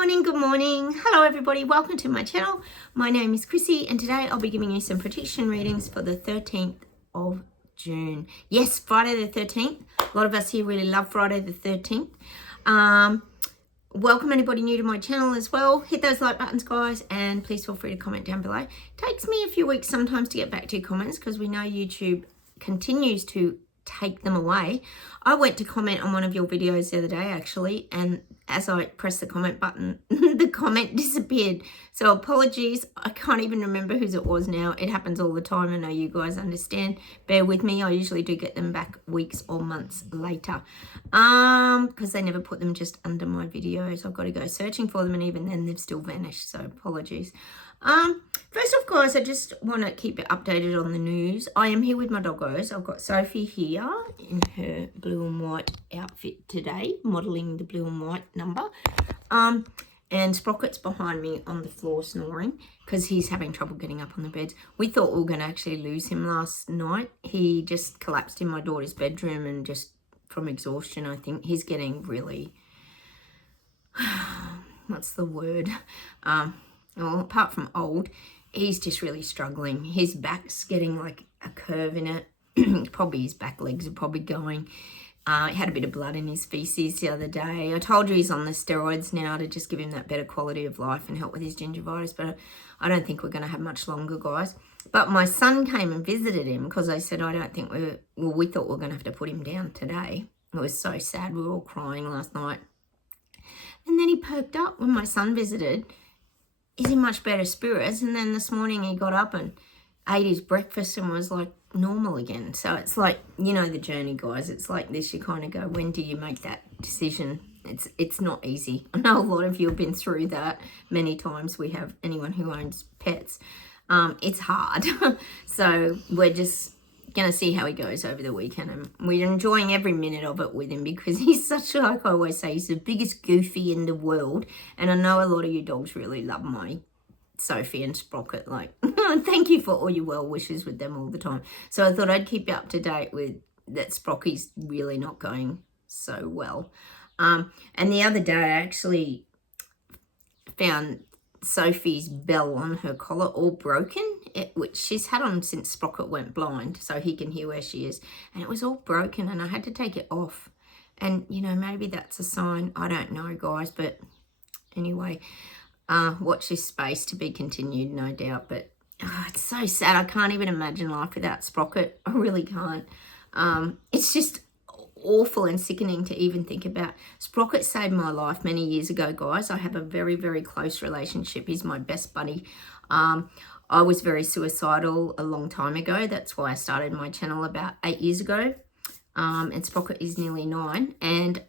Good morning. Hello everybody, welcome to my channel. My name is Chrissy and today I'll be giving you some prediction readings for the 13th of June. Yes, Friday the 13th. A lot of us here really love Friday the 13th. Welcome anybody new to my channel as well. Hit those like buttons, guys, and please feel free to comment down below. It takes me a few weeks sometimes to get back to your comments because we know YouTube continues to take them away. I went to comment on one of your videos the other day actually, and as I pressed the comment button, the comment disappeared. So apologies, I can't even remember whose it was now. It happens all the time. I know you guys understand. Bear with me. I usually do get them back weeks or months later because they never put them just under my videos. I've got to go searching for them, and even then they've still vanished, so apologies. First off, guys, I just want to keep you updated on the news. I am here with my doggos. I've got Sophie here in her blue and white outfit today, modelling the blue and white number. And Sprocket's behind me on the floor snoring because he's having trouble getting up on the bed. We thought we were going to actually lose him last night. He just collapsed in my daughter's bedroom and just from exhaustion, I think. He's getting really, what's the word? Well, apart from old, he's just really struggling. His back's getting like a curve in it. Probably his back legs are probably going. He had a bit of blood in his feces the other day. I told you he's on the steroids now to just give him that better quality of life and help with his gingivitis, but I don't think we're going to have much longer, guys. But my son came and visited him because I said I don't think we thought we were going to have to put him down today. It was so sad. We were all crying last night. And then he perked up when my son visited. He's in much better spirits, and then this morning he got up and ate his breakfast and was like normal again. So it's like, you know, the journey, guys. It's like this. You kind of go, when do you make that decision? It's not easy. I know a lot of you have been through that many times. We have anyone who owns pets. It's hard. So we're just going to see how he goes over the weekend, and we're enjoying every minute of it with him because he's such, like I always say, he's the biggest goofy in the world. And I know a lot of you dogs really love my Sophie and Sprocket. Like, thank you for all your well wishes with them all the time. So I thought I'd keep you up to date with that. Sprockie's really not going so well. And the other day I actually found Sophie's bell on her collar all broken, which she's had on since Sprocket went blind, so he can hear where she is, and it was all broken and I had to take it off. And you know, maybe that's a sign. I don't know, guys, but anyway, watch this space, to be continued, no doubt. But it's so sad. I can't even imagine life without Sprocket. I really can't. It's just awful and sickening to even think about. Sprocket saved my life many years ago, guys. I have a very, very close relationship. He's my best buddy. I was very suicidal a long time ago. That's why I started my channel about 8 years ago. And Sprocket is nearly 9. And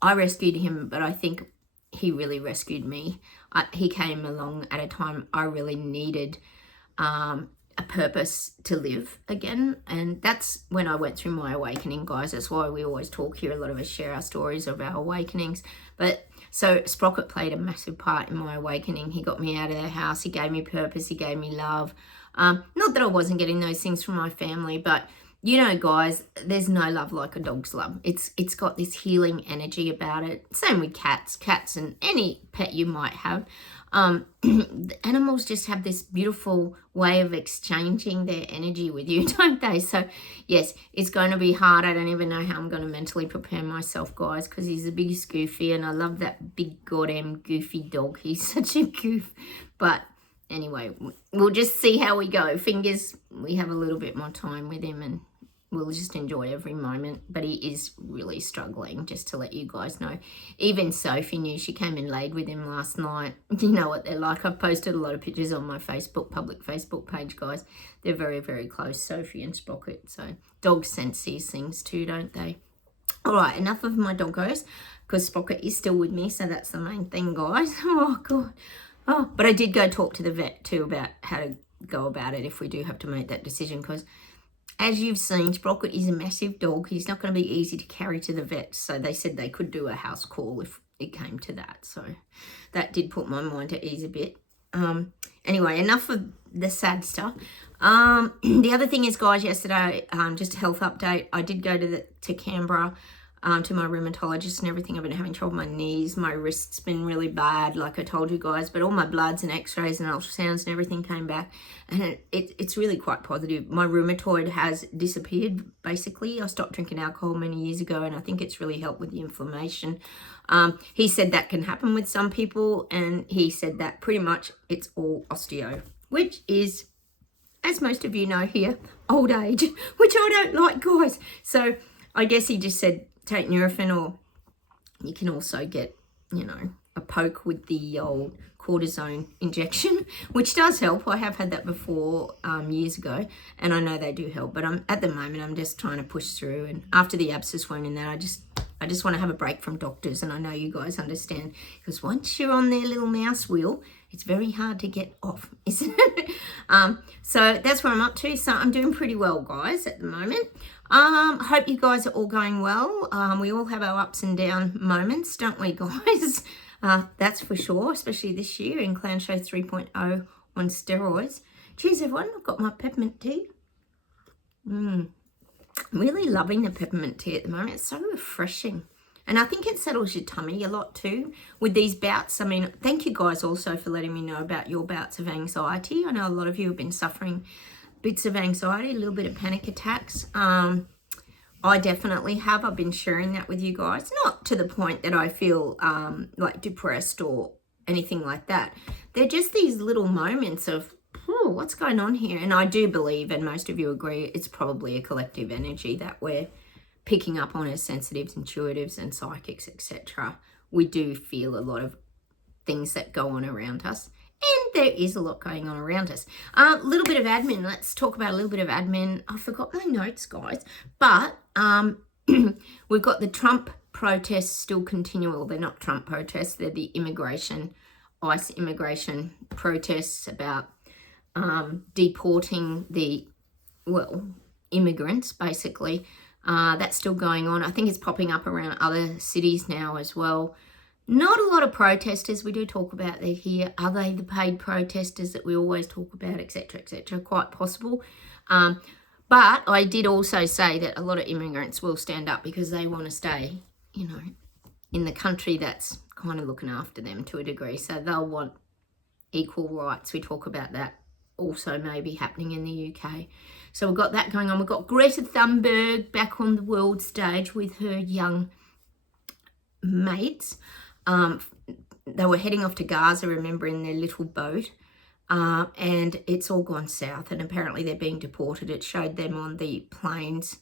I rescued him, but I think he really rescued me. He came along at a time I really needed a purpose to live again, and that's when I went through my awakening, guys. That's why we always talk here. A lot of us share our stories of our awakenings. But so Sprocket played a massive part in my awakening. He got me out of the house. He gave me purpose. He gave me love. Not that I wasn't getting those things from my family, but you know, guys, there's no love like a dog's love. It's got this healing energy about it. Same with cats and any pet you might have. The animals just have this beautiful way of exchanging their energy with you, don't they? So yes, it's going to be hard. I don't even know how I'm going to mentally prepare myself, guys, because he's the biggest goofy, and I love that big goddamn goofy dog. He's such a goof. But anyway, we'll just see how we go. Fingers we have a little bit more time with him, and we'll just enjoy every moment. But he is really struggling, just to let you guys know. Even Sophie knew. She came and laid with him last night. You know what they're like. I've posted a lot of pictures on my public Facebook page, guys. They're very, very close, Sophie and Sprocket. So dogs sense these things too, don't they? All right, enough of my doggos, because Sprocket is still with me, so that's the main thing, guys. Oh, God. Oh, but I did go talk to the vet too about how to go about it if we do have to make that decision, because as you've seen, Sprocket is a massive dog. He's not going to be easy to carry to the vet. So they said they could do a house call if it came to that. So that did put my mind at ease a bit. Anyway, enough of the sad stuff. The other thing is, guys, yesterday, just a health update. I did go to Canberra to my rheumatologist and everything. I've been having trouble with my knees. My wrist's been really bad, like I told you guys. But all my bloods and x-rays and ultrasounds and everything came back. And it's really quite positive. My rheumatoid has disappeared, basically. I stopped drinking alcohol many years ago, and I think it's really helped with the inflammation. He said that can happen with some people, and he said that pretty much it's all osteo, which is, as most of you know here, old age, which I don't like, guys. So I guess he just said take Nurofen, or you can also get, you know, a poke with the old cortisone injection, which does help. I have had that before years ago, and I know they do help. But at the moment, I'm just trying to push through. And after the abscess wound in there, I just want to have a break from doctors, and I know you guys understand, because once you're on their little mouse wheel, it's very hard to get off, isn't it? So that's where I'm up to. So I'm doing pretty well, guys, at the moment. Hope you guys are all going well. We all have our ups and down moments, don't we, guys? That's for sure, especially this year in Clown Show 3.0 on steroids. Cheers, everyone. I've got my peppermint tea. I'm really loving the peppermint tea at the moment. It's so refreshing. And I think it settles your tummy a lot too with these bouts. I mean, thank you guys also for letting me know about your bouts of anxiety. I know a lot of you have been suffering bits of anxiety, a little bit of panic attacks. I definitely have. I've been sharing that with you guys. Not to the point that I feel like depressed or anything like that. They're just these little moments of, oh, what's going on here? And I do believe, and most of you agree, it's probably a collective energy that we're picking up on as sensitives, intuitives, and psychics, etc. We do feel a lot of things that go on around us. And there is a lot going on around us. A little bit of admin. Let's talk about a little bit of admin. I forgot my notes, guys. But we've got the Trump protests still continuing. Well, they're not Trump protests. They're the ICE immigration protests about deporting the, immigrants, basically. That's still going on. I think it's popping up around other cities now as well. Not a lot of protesters. We do talk about that here. Are they the paid protesters that we always talk about, etc., etc.? Quite possible. But I did also say that a lot of immigrants will stand up because they want to stay, you know, in the country that's kind of looking after them to a degree. So they'll want equal rights. We talk about that also maybe happening in the UK. So we've got that going on. We've got Greta Thunberg back on the world stage with her young mates. They were heading off to Gaza, remember, in their little boat. And it's all gone south, and apparently they're being deported. It showed them on the planes,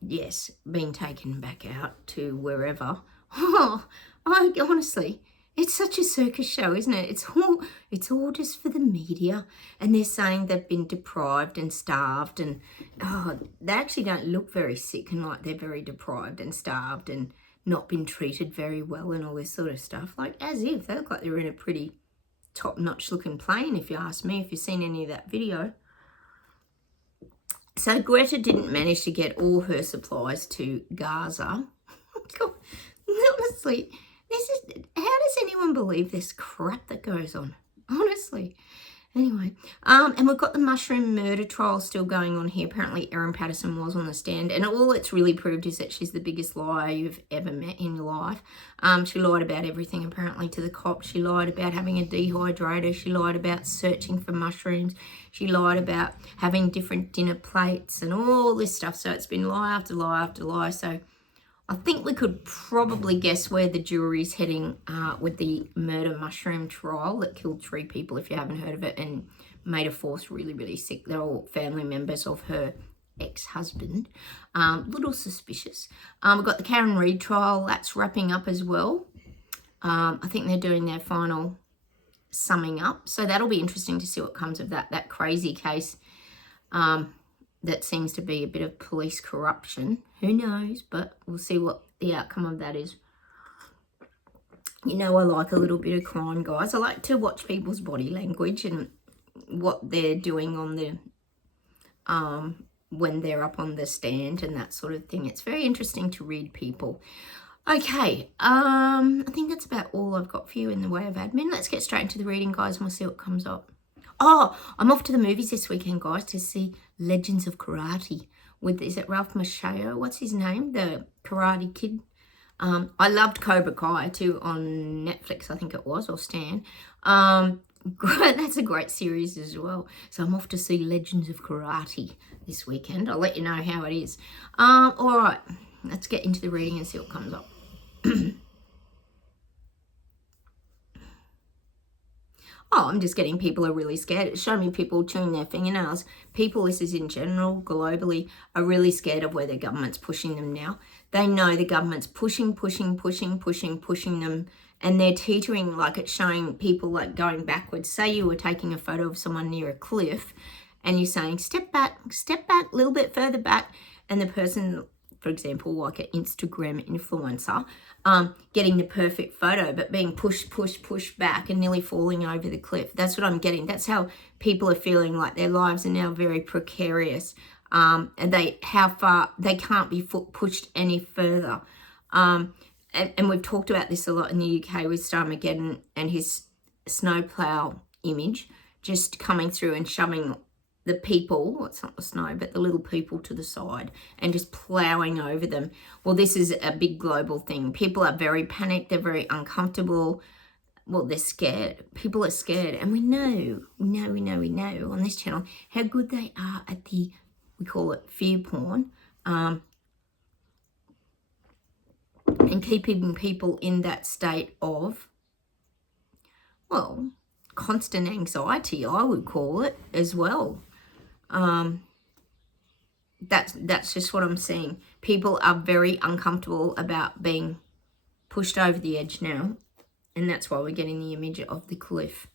yes, being taken back out to wherever. Honestly, it's such a circus show, isn't it? It's all just for the media, and they're saying they've been deprived and starved, and they actually don't look very sick and like they're very deprived and starved and not been treated very well and all this sort of stuff. Like, as if they look like they're in a pretty top-notch looking plane, if you ask me, if you've seen any of that video. So Greta didn't manage to get all her supplies to Gaza. God, honestly, how does anyone believe this crap that goes on? Honestly. Anyway, and we've got the mushroom murder trial still going on here. Apparently Erin Patterson was on the stand, and all it's really proved is that she's the biggest liar you've ever met in your life. She lied about everything, apparently, to the cops. She lied about having a dehydrator. She lied about searching for mushrooms. She lied about having different dinner plates and all this stuff. So it's been lie after lie after lie. So I think we could probably guess where the jury's heading with the murder mushroom trial that killed 3 people, if you haven't heard of it, and made a fourth really, really sick. They're all family members of her ex-husband. Little suspicious. We've got the Karen Reid trial. That's wrapping up as well. I think they're doing their final summing up. So that'll be interesting to see what comes of that crazy case. That seems to be a bit of police corruption. Who knows? But we'll see what the outcome of that is. You know, I like a little bit of crime, guys. I like to watch people's body language and what they're doing on the when they're up on the stand and that sort of thing. It's very interesting to read people. Okay, I think that's about all I've got for you in the way of admin. Let's get straight into the reading, guys, and we'll see what comes up. Oh, I'm off to the movies this weekend, guys, to see Legends of Karate with, is it Ralph Macchio? What's his name? The Karate Kid. I loved Cobra Kai too on Netflix, I think it was, or Stan. That's a great series as well. So I'm off to see Legends of Karate this weekend. I'll let you know how it is. All right, let's get into the reading and see what comes up. Oh, I'm just getting people are really scared. It's showing me people chewing their fingernails. People, this is in general, globally, are really scared of where the government's pushing them now. They know the government's pushing them, and they're teetering, like it's showing people like going backwards. Say you were taking a photo of someone near a cliff and you're saying, step back, a little bit further back, and the person, for example, like an Instagram influencer, getting the perfect photo, but being pushed back and nearly falling over the cliff. That's what I'm getting. That's how people are feeling, like their lives are now very precarious. And they can't be pushed any further. And we've talked about this a lot in the UK with Starmageddon and his snowplow image just coming through and shoving the people, well, it's not the snow, but the little people to the side and just ploughing over them. Well, this is a big global thing. People are very panicked. They're very uncomfortable. Well, they're scared. People are scared. And we know on this channel how good they are at we call it fear porn, and keeping people in that state of, well, constant anxiety, I would call it as well. That's just what I'm seeing. People are very uncomfortable about being pushed over the edge now, and that's why we're getting the image of the cliff.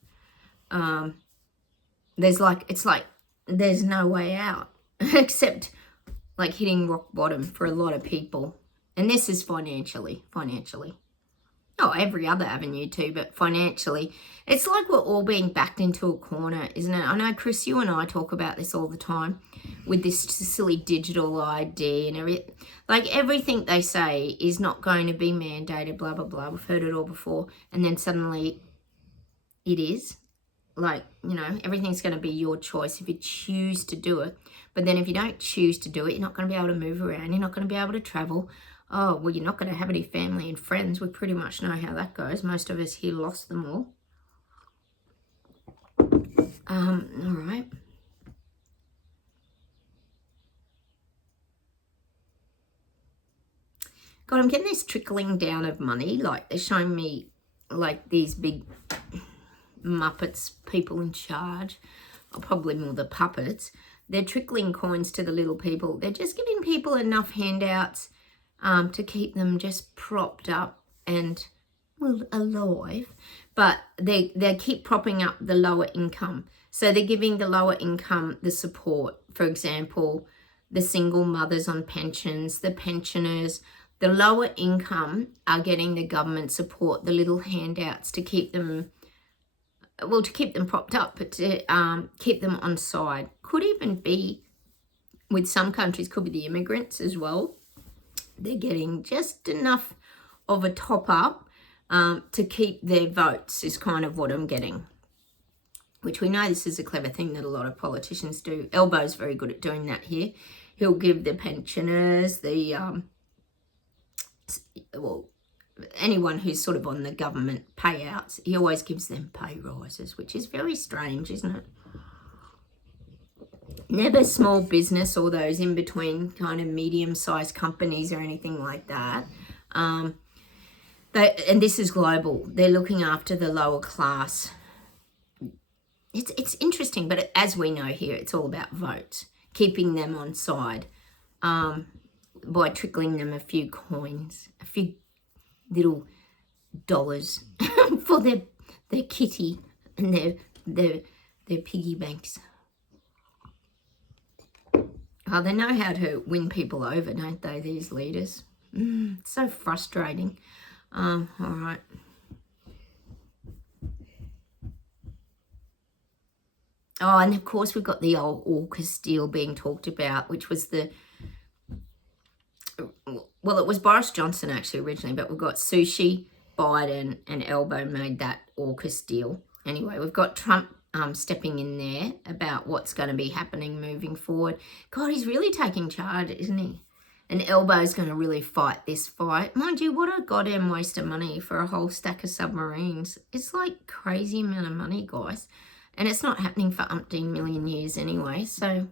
There's no way out except like hitting rock bottom for a lot of people, and this is financially. Oh, every other avenue too, but financially, it's like we're all being backed into a corner, isn't it? I know, Chris, you and I talk about this all the time with this silly digital ID and everything. Like, everything they say is not going to be mandated, blah, blah, blah. We've heard it all before. And then suddenly it is. Like, everything's going to be your choice if you choose to do it. But then if you don't choose to do it, you're not going to be able to move around. You're not going to be able to travel. Oh, well, you're not going to have any family and friends. We pretty much know how that goes. Most of us here lost them all. All right. God, I'm getting this trickling down of money. Like, they're showing me, like, these big Muppets, people in charge, or probably more the puppets. They're trickling coins to the little people. They're just giving people enough handouts to keep them just propped up and, well, alive. But they keep propping up the lower income. So they're giving the lower income the support. For example, the single mothers on pensions, the pensioners. The lower income are getting the government support, the little handouts to keep them, well, to keep them propped up, but to keep them on side. Could even be, with some countries, could be the immigrants as well. They're getting just enough of a top up to keep their votes is kind of what I'm getting. Which we know this is a clever thing that a lot of politicians do. Elbo's very good at doing that here. He'll give the pensioners, well, anyone who's sort of on the government payouts, he always gives them pay rises, which is very strange, isn't it? Never small business or those in between kind of medium-sized companies or anything like that. And this is global. They're looking after the lower class. It's interesting, but as we know here, it's all about votes, keeping them on side by trickling them a few coins, a few little dollars for their kitty and their piggy banks. Oh, they know how to win people over, don't they, these leaders? It's so frustrating. All right. Oh, and of course we've got the old AUKUS deal being talked about, which was well, it was Boris Johnson actually originally, but we've got Sushi, Biden and Elbow made that AUKUS deal. Anyway, we've got Trump stepping in there about what's going to be happening moving forward. God, he's really taking charge, isn't he? And Elbow's going to really fight this fight. Mind you, what a goddamn waste of money for a whole stack of submarines. It's like crazy amount of money, guys. And it's not happening for umpteen million years anyway, so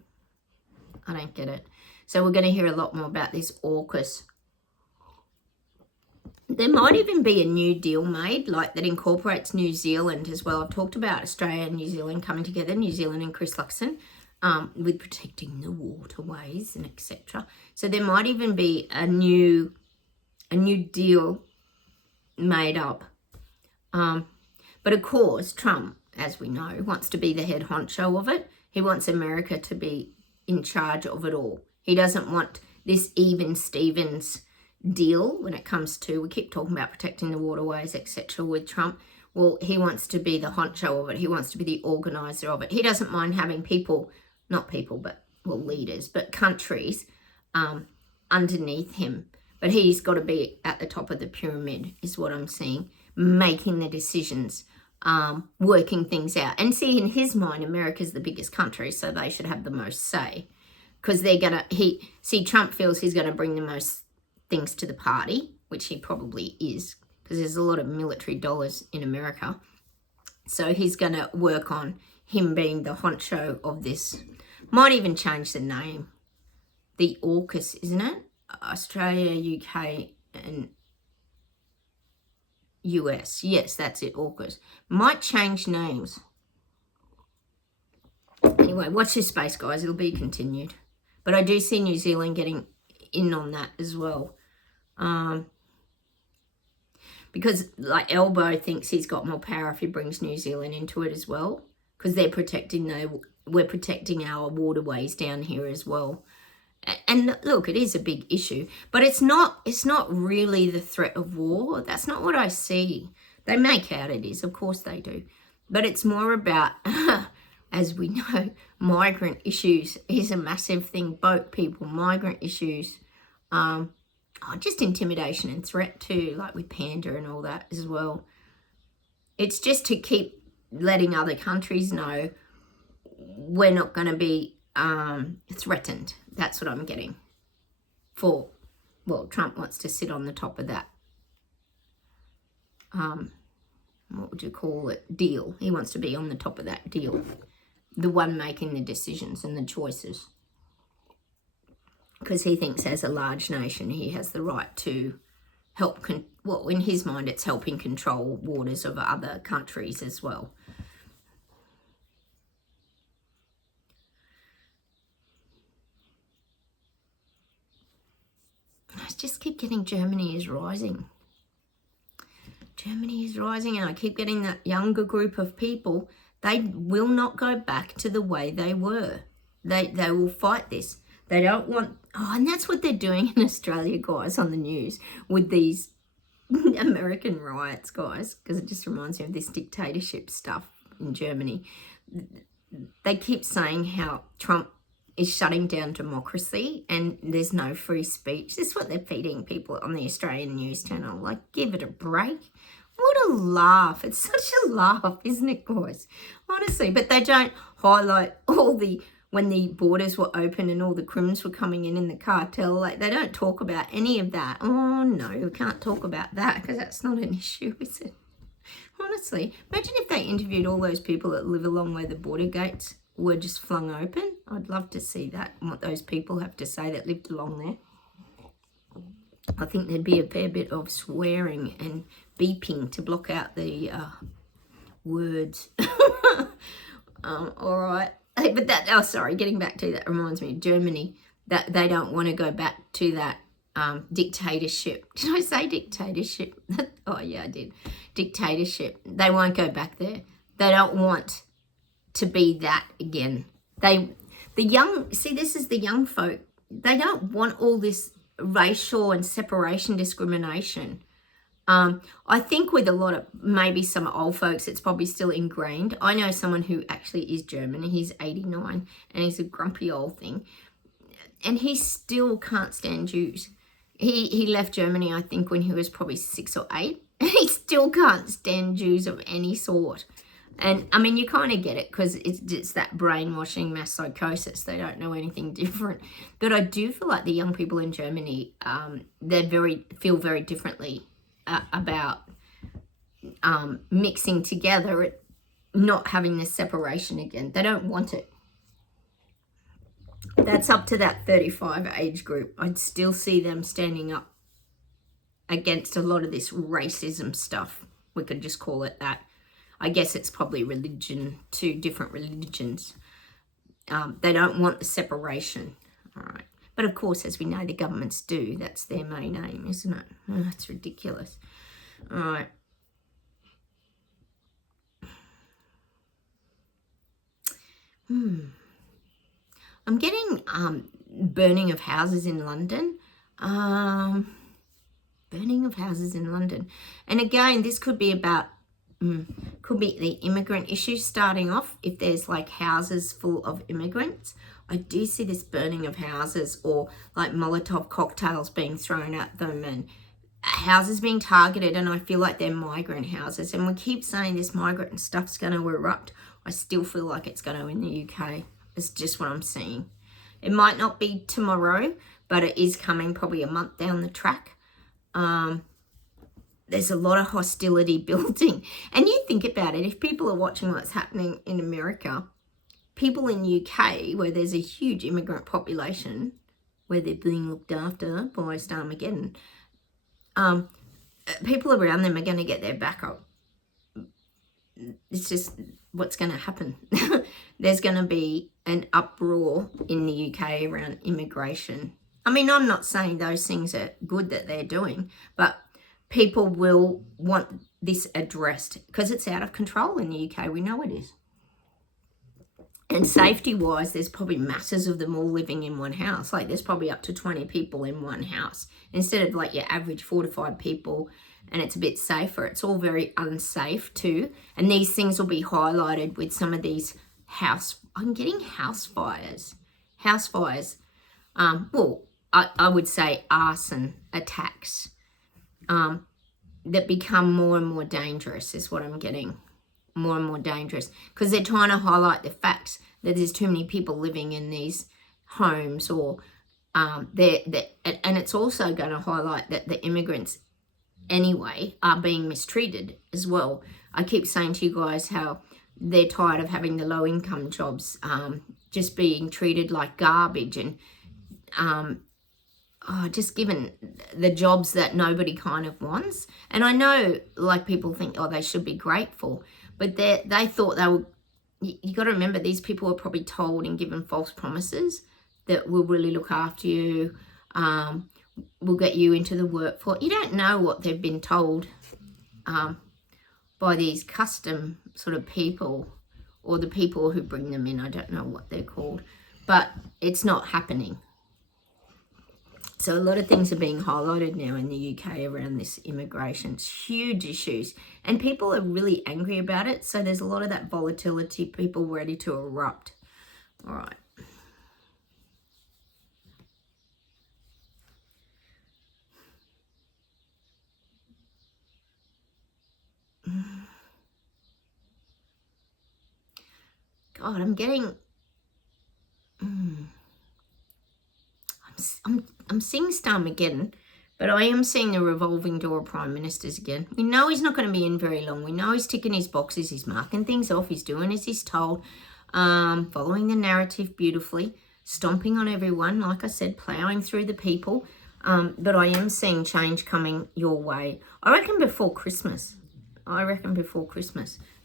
I don't get it. So we're going to hear a lot more about this AUKUS. There might even be a new deal made, like that incorporates New Zealand as well. I've talked about Australia and New Zealand coming together, New Zealand and Chris Luxon, with protecting the waterways and etc. So there might even be a new deal made up. But of course, Trump, as we know, wants to be the head honcho of it. He wants America to be in charge of it all. He doesn't want this even Stevens deal when it comes to, we keep talking about protecting the waterways, etc. with Trump. Well, he wants to be the honcho of it. He wants to be the organizer of it. He doesn't mind having people, not people, but, well, leaders, but countries underneath him. But he's got to be at the top of the pyramid, is what I'm seeing, making the decisions, working things out. And see, in his mind, America's the biggest country, so they should have the most say. Because they're going to, Trump feels he's going to bring the most things to the party, which he probably is, because there's a lot of military dollars in America. So he's going to work on him being the honcho of this. Might even change the name. The AUKUS, isn't it? Australia, UK, and US. Yes, that's it, AUKUS. Might change names. Anyway, watch this space, guys. It'll be continued. But I do see New Zealand getting in on that as well. Because, like, Elbow thinks he's got more power if he brings New Zealand into it as well. Because they're we're protecting our waterways down here as well. And look, it is a big issue, but it's not really the threat of war. That's not what I see. They make out it is, of course they do. But it's more about, as we know, migrant issues is a massive thing. Boat people, migrant issues, just intimidation and threat too, like with Panda and all that as well. It's just to keep letting other countries know we're not going to be threatened. That's what I'm getting. Trump wants to sit on the top of that. What would you call it? Deal. He wants to be on the top of that deal. The one making the decisions and the choices. Because he thinks as a large nation, he has the right to help, in his mind, it's helping control waters of other countries as well. I just keep getting Germany is rising. Germany is rising, and I keep getting that younger group of people. They will not go back to the way they were. They will fight this. They don't want... and that's what they're doing in Australia, guys, on the news with these American riots, guys, because it just reminds me of this dictatorship stuff in Germany. They keep saying how Trump is shutting down democracy and there's no free speech. This is what they're feeding people on the Australian news channel. Like, give it a break. What a laugh. It's such a laugh, isn't it, guys? Honestly, but they don't highlight when the borders were open and all the crims were coming in the cartel. Like, they don't talk about any of that. Oh, no, we can't talk about that because that's not an issue, is it? Honestly, imagine if they interviewed all those people that live along where the border gates were just flung open. I'd love to see that and what those people have to say that lived along there. I think there'd be a fair bit of swearing and beeping to block out the words. All right. But getting back to that reminds me of Germany, that they don't want to go back to that dictatorship. Did I say dictatorship? Oh, yeah, I did. Dictatorship. They won't go back there. They don't want to be that again. This is the young folk. They don't want all this racial and separation discrimination. I think with a lot of, maybe some old folks, it's probably still ingrained. I know someone who actually is German. He's 89 and he's a grumpy old thing. And he still can't stand Jews. He left Germany, I think, when he was probably 6 or 8. And he still can't stand Jews of any sort. And I mean, you kind of get it because it's that brainwashing mass psychosis. They don't know anything different. But I do feel like the young people in Germany, they feel very differently about mixing together, not having this separation again. They don't want it. That's up to that 35 age group. I'd still see them standing up against a lot of this racism stuff. We could just call it that. I guess it's probably religion, two different religions. They don't want the separation. All right. But of course, as we know, the governments do. That's their main aim, isn't it? Oh, that's ridiculous. All right. I'm getting burning of houses in London. Burning of houses in London. And again, this could be about, could be the immigrant issue starting off. If there's like houses full of immigrants, I do see this burning of houses, or like Molotov cocktails being thrown at them and houses being targeted. And I feel like they're migrant houses. And we keep saying this migrant stuff's going to erupt. I still feel like it's going to in the UK. It's just what I'm seeing. It might not be tomorrow, but it is coming probably a month down the track. There's a lot of hostility building. And you think about it, if people are watching what's happening in America, people in UK, where there's a huge immigrant population, where they're being looked after by Starmageddon, people around them are going to get their back up. It's just what's going to happen. There's going to be an uproar in the UK around immigration. I mean, I'm not saying those things are good that they're doing, but people will want this addressed because it's out of control in the UK. We know it is. And safety-wise, there's probably masses of them all living in one house. Like there's probably up to 20 people in one house instead of like your average 4 to 5 people, and it's a bit safer. It's all very unsafe too. And these things will be highlighted with some of these I'm getting house fires. House fires. Well, I would say arson attacks that become more and more dangerous is what I'm getting. More and more dangerous because they're trying to highlight the facts that there's too many people living in these homes, or and it's also going to highlight that the immigrants anyway are being mistreated as well. I keep saying to you guys how they're tired of having the low income jobs just being treated like garbage, and just given the jobs that nobody kind of wants. And I know like people think, oh, they should be grateful, but they thought they were, you got to remember these people were probably told and given false promises that we'll really look after you, we'll get you into the workforce. You don't know what they've been told by these custom sort of people, or the people who bring them in. I don't know what they're called, but it's not happening. So a lot of things are being highlighted now in the UK around this immigration. It's huge issues. And people are really angry about it. So there's a lot of that volatility, people ready to erupt. All right. God, I'm getting... I'm seeing Starmageddon, but I am seeing the revolving door of prime ministers again. We know he's not going to be in very long. We know he's ticking his boxes. He's marking things off. He's doing as he's told, following the narrative beautifully, stomping on everyone, like I said, ploughing through the people. But I am seeing change coming your way. I reckon before Christmas.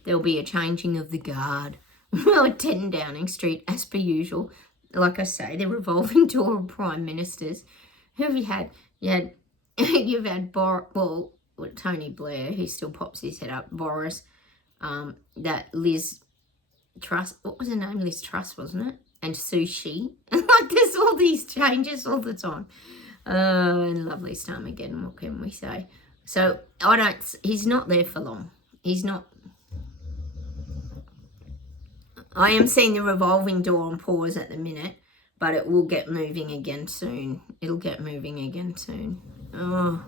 There'll be a changing of the guard. 10 Downing Street, as per usual. Like I say, the revolving door of prime ministers. Who have you had? You've had Tony Blair, who still pops his head up. Boris, that Liz Truss. What was her name? Liz Truss, wasn't it? And Sushi. Like there's all these changes all the time. And lovely Starmageddon. What can we say? So he's not there for long. He's not. I am seeing the revolving door on pause at the minute, but it will get moving again soon. Oh,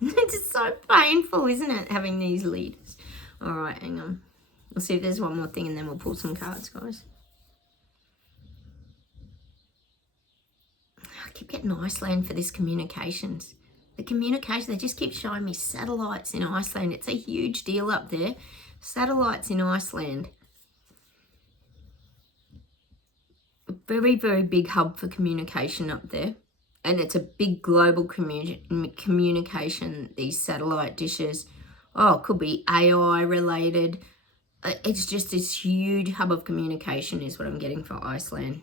it's just so painful, isn't it, having these leaders? All right, hang on. We'll see if there's one more thing and then we'll pull some cards, guys. I keep getting Iceland for this communications. The communication, they just keep showing me satellites in Iceland. It's a huge deal up there. Satellites in Iceland. A very, very big hub for communication up there. And it's a big global communication, these satellite dishes. Oh, it could be AI related. It's just this huge hub of communication is what I'm getting for Iceland.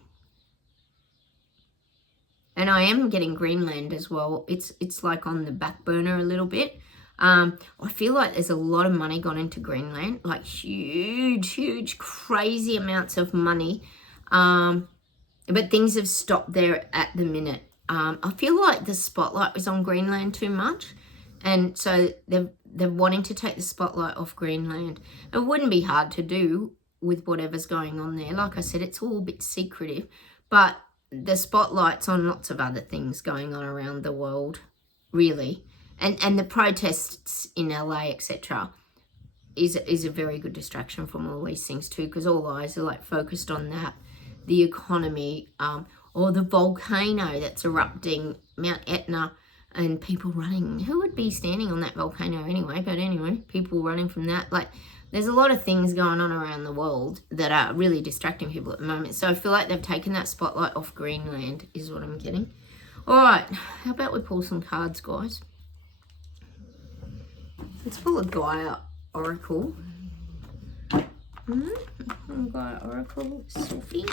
And I am getting Greenland as well. It's like on the back burner a little bit. I feel like there's a lot of money gone into Greenland, like huge, crazy amounts of money. But things have stopped there at the minute. I feel like the spotlight was on Greenland too much. And so they're wanting to take the spotlight off Greenland. It wouldn't be hard to do with whatever's going on there. Like I said, it's all a bit secretive. But the spotlight's on lots of other things going on around the world, really. And the protests in LA, etc., is a very good distraction from all these things too, because all eyes are like focused on that. The economy, or the volcano that's erupting, Mount Etna, and people running. Who would be standing on that volcano anyway? But anyway, people running from that. Like, there's a lot of things going on around the world that are really distracting people at the moment. So I feel like they've taken that spotlight off Greenland is what I'm getting. All right, how about we pull some cards, guys? Let's pull a Gaia Oracle. Gaia Oracle, Sophie.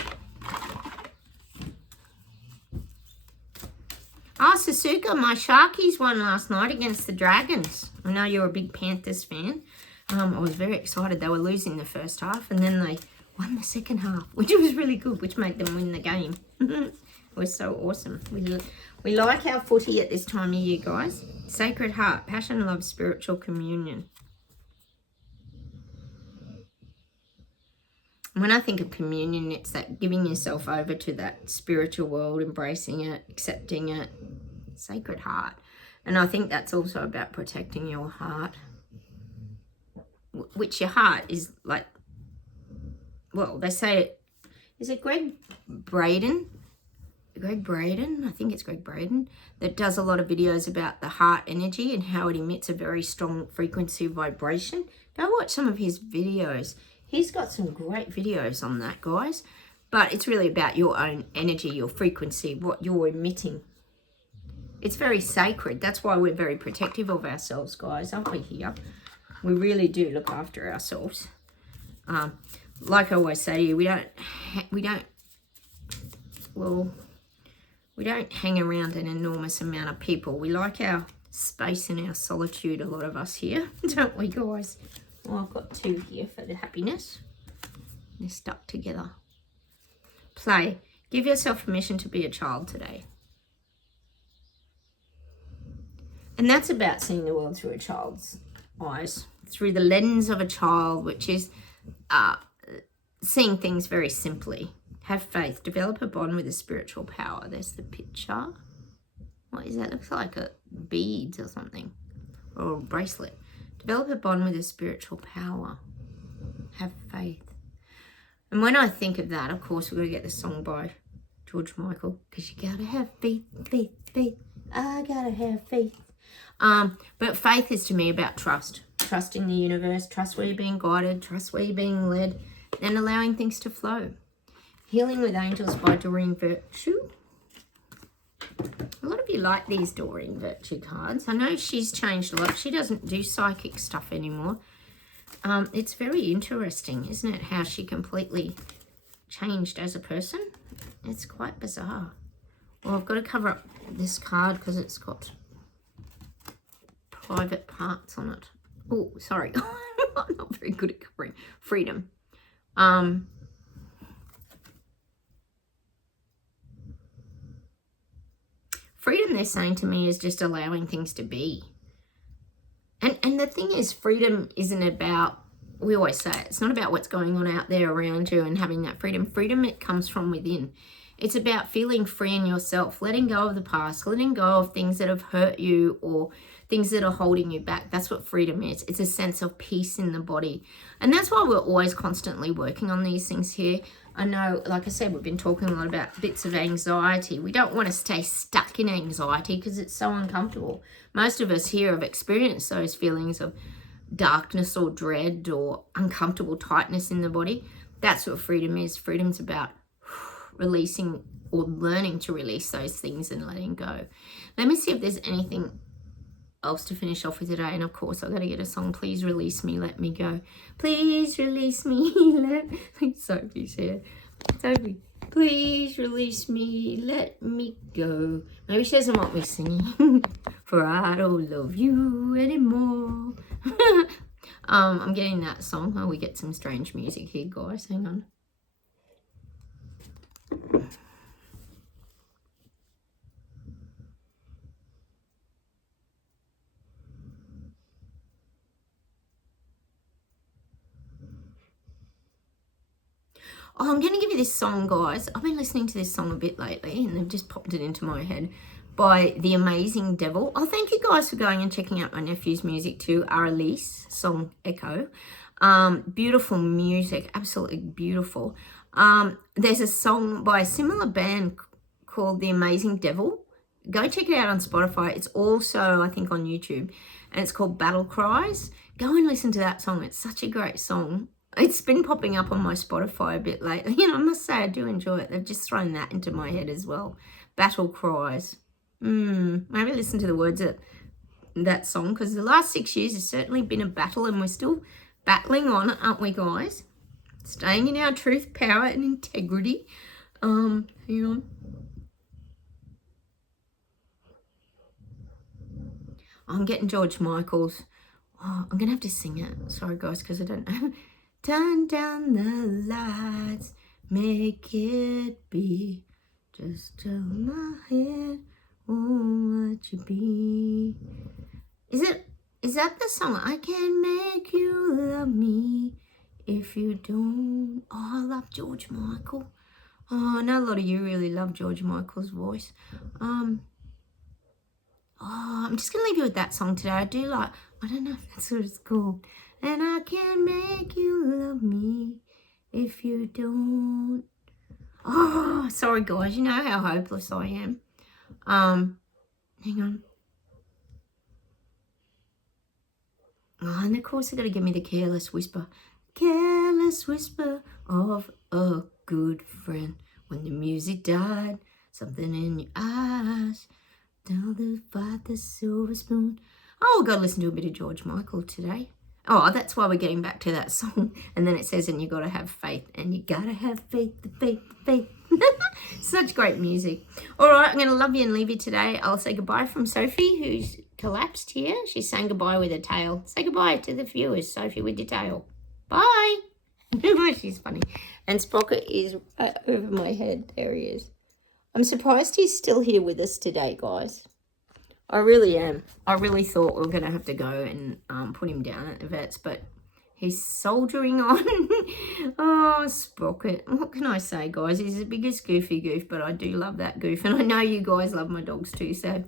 Oh, Sasuka, my Sharkies won last night against the Dragons. I know you're a big Panthers fan. I was very excited. They were losing the first half, and then they won the second half, which was really good, which made them win the game. It was so awesome. We like our footy at this time of year, guys. Sacred Heart, passion, love, spiritual communion. When I think of communion, it's that giving yourself over to that spiritual world, embracing it, accepting it. Sacred Heart. And I think that's also about protecting your heart. Which your heart is like, well, they say, is it Greg Braden? I think it's Greg Braden, that does a lot of videos about the heart energy and how it emits a very strong frequency vibration. Go watch some of his videos. He's got some great videos on that, guys. But it's really about your own energy, your frequency, what you're emitting. It's very sacred. That's why we're very protective of ourselves, guys, aren't we here? We really do look after ourselves. Like I always say to you, we don't hang around an enormous amount of people. We like our space and our solitude, a lot of us here, don't we, guys? Well, I've got two here for the happiness. They're stuck together. Play. Give yourself permission to be a child today. And that's about seeing the world through a child's eyes, through the lens of a child, which is seeing things very simply. Have faith. Develop a bond with a spiritual power. There's the picture. What is that? Looks like a beads or something. Or a bracelet. Develop a bond with a spiritual power. Have faith. And when I think of that, of course, we're going to get the song by George Michael. Because you got to have faith, faith, faith. I got to have faith. But faith is to me about trust. Trust in the universe. Trust where you're being guided. Trust where you're being led. And allowing things to flow. Healing with Angels by Doreen Virtue. A lot of you like these Doreen Virtue cards. I know she's changed a lot. She doesn't do psychic stuff anymore. It's very interesting, isn't it? How she completely changed as a person. It's quite bizarre. Well, I've got to cover up this card because it's got private parts on it. Oh, sorry. I'm not very good at covering. Freedom. Freedom, they're saying to me, is just allowing things to be. And the thing is, freedom isn't about, we always say, it's not about what's going on out there around you and having that freedom. Freedom, it comes from within. It's about feeling free in yourself, letting go of the past, letting go of things that have hurt you or things that are holding you back. That's what freedom is. It's a sense of peace in the body. And that's why we're always constantly working on these things here. I know, like I said, we've been talking a lot about bits of anxiety. We don't want to stay stuck in anxiety because it's so uncomfortable. Most of us here have experienced those feelings of darkness or dread or uncomfortable tightness in the body. That's what freedom is. Freedom's about releasing or learning to release those things and letting go. Let me see if there's anything else to finish off with today. And of course, I've got to get a song. Please release me, let me go. Please release me, let me. Sophie's here. Sophie, please release me, let me go. Maybe she doesn't want me singing. For I don't love you anymore. I'm getting that song. Oh, we get some strange music here, guys. Hang on. Oh, I'm going to give you this song, guys. I've been listening to this song a bit lately, and they've just popped it into my head, by The Amazing Devil. Oh, thank you guys for going and checking out my nephew's music too. Aralise song Echo. Beautiful music, absolutely beautiful. There's a song by a similar band called The Amazing Devil. Go check it out on Spotify. It's also, I think, on YouTube, and it's called Battle Cries. Go and listen to that song. It's such a great song. It's been popping up on my Spotify a bit lately. You know, I must say I do enjoy it. They've just thrown that into my head as well. Battle Cries. Maybe listen to the words of that song, because the last 6 years has certainly been a battle, and we're still battling on, aren't we, guys? Staying in our truth, power, and integrity. Hang on. I'm getting George Michael's. Oh, I'm going to have to sing it. Sorry, guys, because I don't know. Turn down the lights, make it be. Just tell my head won't let you be. Is that the song? I can make you love me if you don't. Oh, I love George Michael. Oh, I know a lot of you really love George Michael's voice. I'm just going to leave you with that song today. I don't know if that's what it's called. And I can make you love me if you don't. Oh, sorry, guys. You know how hopeless I am. Hang on. Oh, and of course, they've got to give me the careless whisper. Careless whisper of a good friend. When the music died, something in your eyes. Down the fight, the silver spoon. Oh, we've got to listen to a bit of George Michael today. Oh, that's why we're getting back to that song. And then it says, and you got to have faith. And you got to have faith, the faith, the faith. Such great music. All right, I'm going to love you and leave you today. I'll say goodbye from Sophie, who's collapsed here. She's saying goodbye with her tail. Say goodbye to the viewers, Sophie, with your tail. Bye. She's funny. And Sprocket is right over my head. There he is. I'm surprised he's still here with us today, guys. I really am. I really thought we were going to have to go and put him down at the vets, but he's soldiering on. Oh, Sprocket. What can I say, guys? He's the biggest goofy goof, but I do love that goof. And I know you guys love my dogs too, so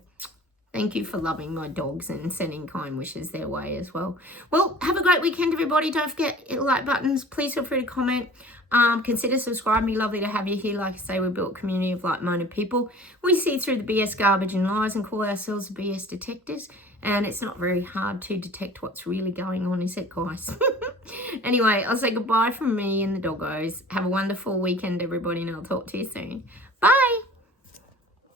thank you for loving my dogs and sending kind wishes their way as well. Well, have a great weekend, everybody. Don't forget, hit the like buttons. Please feel free to comment. Consider subscribing. Be lovely to have you here. Like I say, we're built a community of like-minded people. We see through the BS garbage and lies and call ourselves BS detectors. And it's not very hard to detect what's really going on, is it, guys? Anyway, I'll say goodbye from me and the doggos. Have a wonderful weekend, everybody, and I'll talk to you soon. Bye.